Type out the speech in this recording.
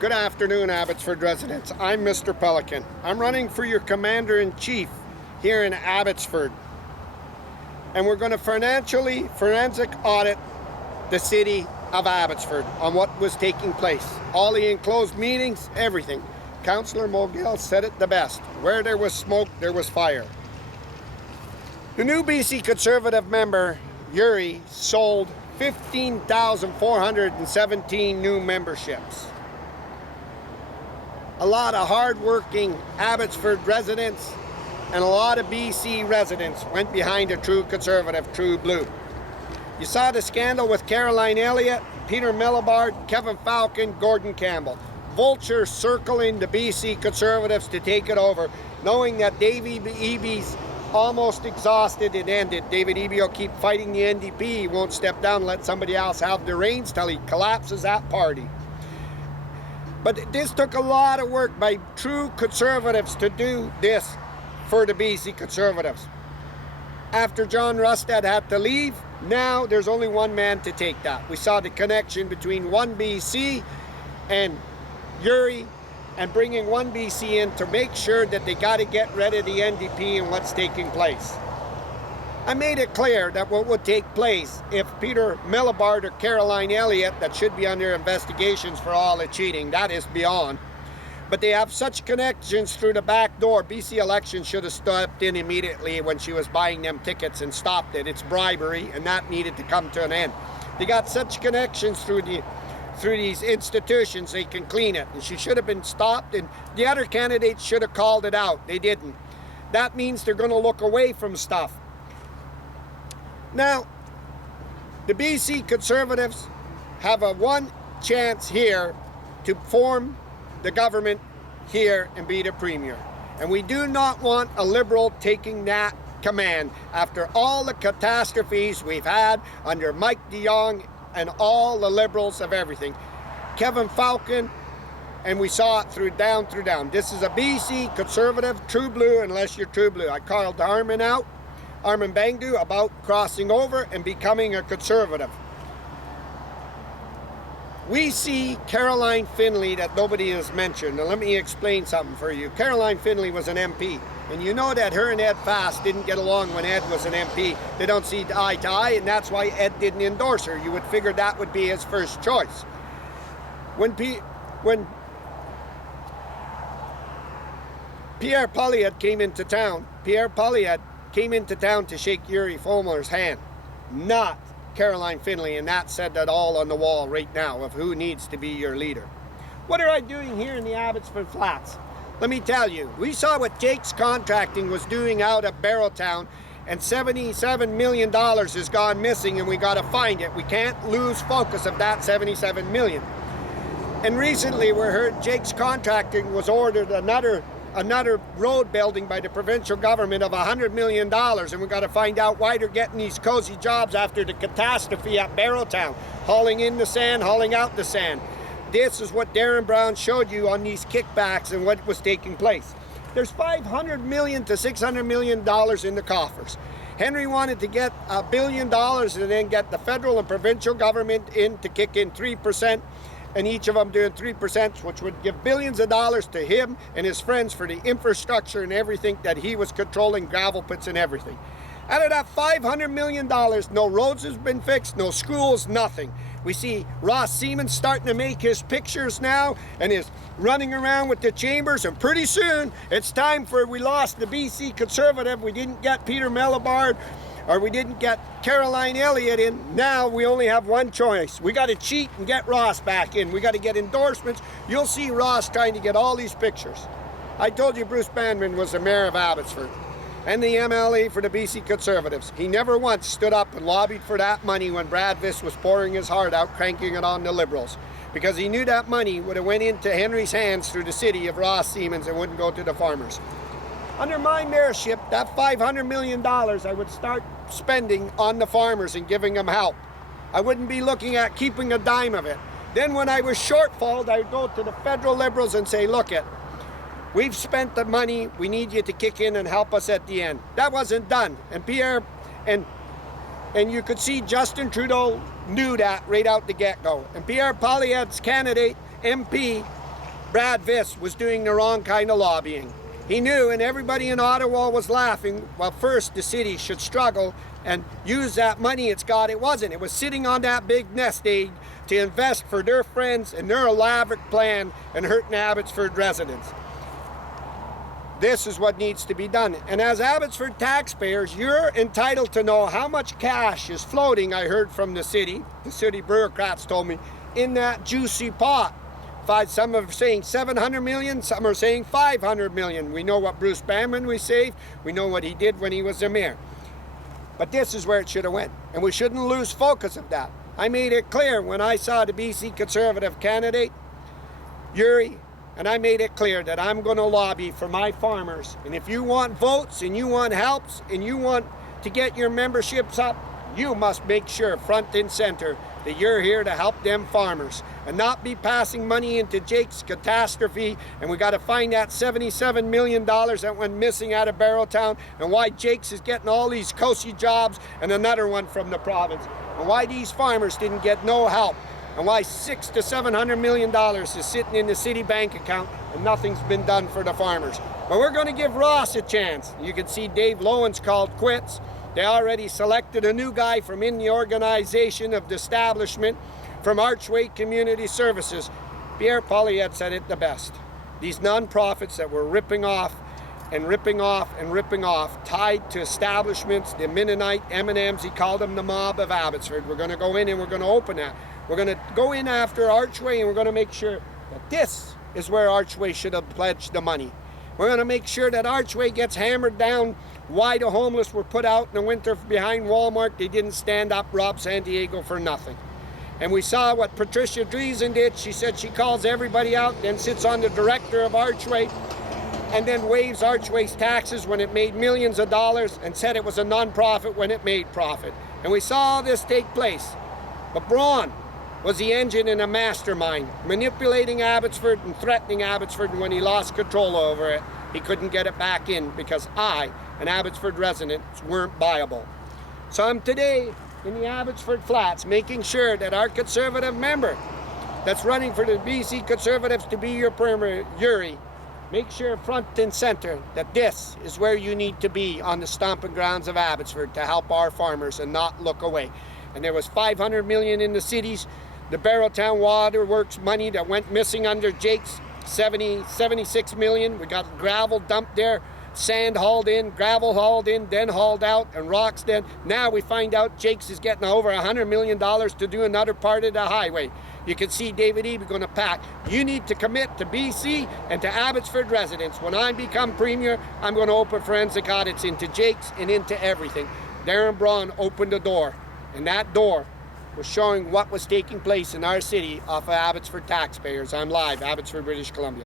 Good afternoon, Abbotsford residents. I'm Mr. Pelican. I'm running for your Commander-in-Chief here in Abbotsford. And we're going to forensic audit the city of Abbotsford on what was taking place. All the enclosed meetings, everything. Councillor Mogil said it the best. Where there was smoke, there was fire. The new BC Conservative member, Yuri, sold 15,417 new memberships. A lot of hard-working Abbotsford residents and a lot of BC residents went behind a true Conservative, true blue. You saw the scandal with Caroline Elliott, Peter Millibard, Kevin Falcon, Gordon Campbell. Vultures circling the BC Conservatives to take it over, knowing that David Eby's almost exhausted and ended. David Eby will keep fighting the NDP. He won't step down and let somebody else have the reins till he collapses that party. But this took a lot of work by true Conservatives to do this for the BC Conservatives. After John Rustad had to leave, now there's only one man to take that. We saw the connection between One BC and Yuri, and bringing One BC in to make sure that they got to get rid of the NDP and what's taking place. I made it clear that what would take place if Peter Millibard or Caroline Elliott, that should be under investigations for all the cheating, that is beyond. But they have such connections through the back door. BC Elections should have stepped in immediately when she was buying them tickets and stopped it. It's bribery, and that needed to come to an end. They got such connections through these institutions, they can clean it. And she should have been stopped, and the other candidates should have called it out. They didn't. That means they're going to look away from stuff. Now, the BC Conservatives have a one chance here to form the government here and be the Premier. And we do not want a Liberal taking that command after all the catastrophes we've had under Mike de Jong and all the Liberals of everything. Kevin Falcon, and we saw it through down. This is a BC Conservative, true blue, unless you're true blue. I called Armin Bangdu, about crossing over and becoming a Conservative. We see Caroline Finlay that nobody has mentioned. Now let me explain something for you. Caroline Finlay was an MP. And you know that her and Ed Fast didn't get along when Ed was an MP. They don't see eye to eye, and that's why Ed didn't endorse her. You would figure that would be his first choice. When Pierre Poilievre came into town, to shake Yuri Fomel's hand, not Caroline Finlay, and that said that all on the wall right now of who needs to be your leader. What are I doing here in the Abbotsford Flats? Let me tell you, we saw what Jake's Contracting was doing out of Barrowtown, and $77 million has gone missing, and we got to find it. We can't lose focus of that $77 million. And recently we heard Jake's Contracting was ordered another road building by the provincial government of $100 million, and we got to find out why they're getting these cozy jobs after the catastrophe at Barrowtown, hauling in the sand, hauling out the sand. This is what Darren Brown showed you on these kickbacks and what was taking place. There's $500 million to $600 million in the coffers. Henry wanted to get $1 billion and then get the federal and provincial government in to kick in 3%, and each of them doing 3%, which would give billions of dollars to him and his friends for the infrastructure and everything that he was controlling, gravel pits and everything. Out of that $500 million, no roads has been fixed, no schools, nothing. We see Ross Siemens starting to make his pictures now and is running around with the chambers, and pretty soon it's time for, we lost the BC Conservative, we didn't get Peter Millibard, or we didn't get Caroline Elliott in. Now we only have one choice. We got to cheat and get Ross back in. We got to get endorsements. You'll see Ross trying to get all these pictures. I told you Bruce Banman was the mayor of Abbotsford and the MLA for the BC Conservatives. He never once stood up and lobbied for that money when Brad Viss was pouring his heart out, cranking it on the Liberals, because he knew that money would have went into Henry's hands through the city of Ross Siemens and wouldn't go to the farmers. Under my mayorship, that $500 million I would start spending on the farmers and giving them help. I wouldn't be looking at keeping a dime of it. Then when I was shortfalled, I would go to the federal Liberals and say, look it, we've spent the money, we need you to kick in and help us at the end. That wasn't done. And Pierre, and you could see Justin Trudeau knew that right out the get-go. And Pierre Poilievre's candidate, MP, Brad Viss was doing the wrong kind of lobbying. He knew, and everybody in Ottawa was laughing, well, first the city should struggle and use that money it's got. It wasn't. It was sitting on that big nest egg to invest for their friends and their elaborate plan and hurting Abbotsford residents. This is what needs to be done. And as Abbotsford taxpayers, you're entitled to know how much cash is floating, I heard from the city bureaucrats told me, in that juicy pot. Some are saying 700 million, some are saying 500 million. We know what Bruce Banman we saved, we know what he did when he was the mayor. But this is where it should have went, and we shouldn't lose focus of that. I made it clear when I saw the BC Conservative candidate, Yuri, and I made it clear that I'm going to lobby for my farmers. And if you want votes and you want helps and you want to get your memberships up, you must make sure front and center that you're here to help them farmers and not be passing money into Jake's catastrophe. And we got to find that $77 million that went missing out of Barrowtown, and why Jake's is getting all these coasty jobs and another one from the province, and why these farmers didn't get no help, and why $600 to $700 million is sitting in the city bank account and nothing's been done for the farmers. But we're going to give Ross a chance. You can see Dave Lowen's called quits. They already selected a new guy from in the organization of the establishment from Archway Community Services. Pierre Poilievre said it the best. These non-profits that were ripping off and ripping off and ripping off, tied to establishments, the Mennonite, M&Ms, he called them the mob of Abbotsford. We're going to go in and we're going to open that. We're going to go in after Archway, and we're going to make sure that this is where Archway should have pledged the money. We're going to make sure that Archway gets hammered down. Why the homeless were put out in the winter behind Walmart. They didn't stand up Rob Santiago for nothing. And we saw what Patricia Driesen did. She said she calls everybody out, then sits on the director of Archway, and then waives Archway's taxes when it made millions of dollars, and said it was a non-profit when it made profit. And we saw this take place. But Braun was the engine and a mastermind, manipulating Abbotsford and threatening Abbotsford, and when he lost control over it, he couldn't get it back in because I, an Abbotsford resident, weren't viable. So I'm today in the Abbotsford Flats making sure that our Conservative member that's running for the BC Conservatives to be your premier, Yuri, make sure front and center that this is where you need to be on the stomping grounds of Abbotsford to help our farmers and not look away. And there was 500 million in the cities. The Barrowtown Waterworks money that went missing under Jake's, 76 million. We got gravel dumped there, sand hauled in, gravel hauled in, then hauled out, and rocks then. Now we find out Jake's is getting over $100 million to do another part of the highway. You can see David Eby going to pack. You need to commit to BC and to Abbotsford residents. When I become premier, I'm going to open forensic audits into Jake's and into everything. Darren Braun opened the door, and that door was showing what was taking place in our city off of Abbotsford taxpayers. I'm live, Abbotsford, British Columbia.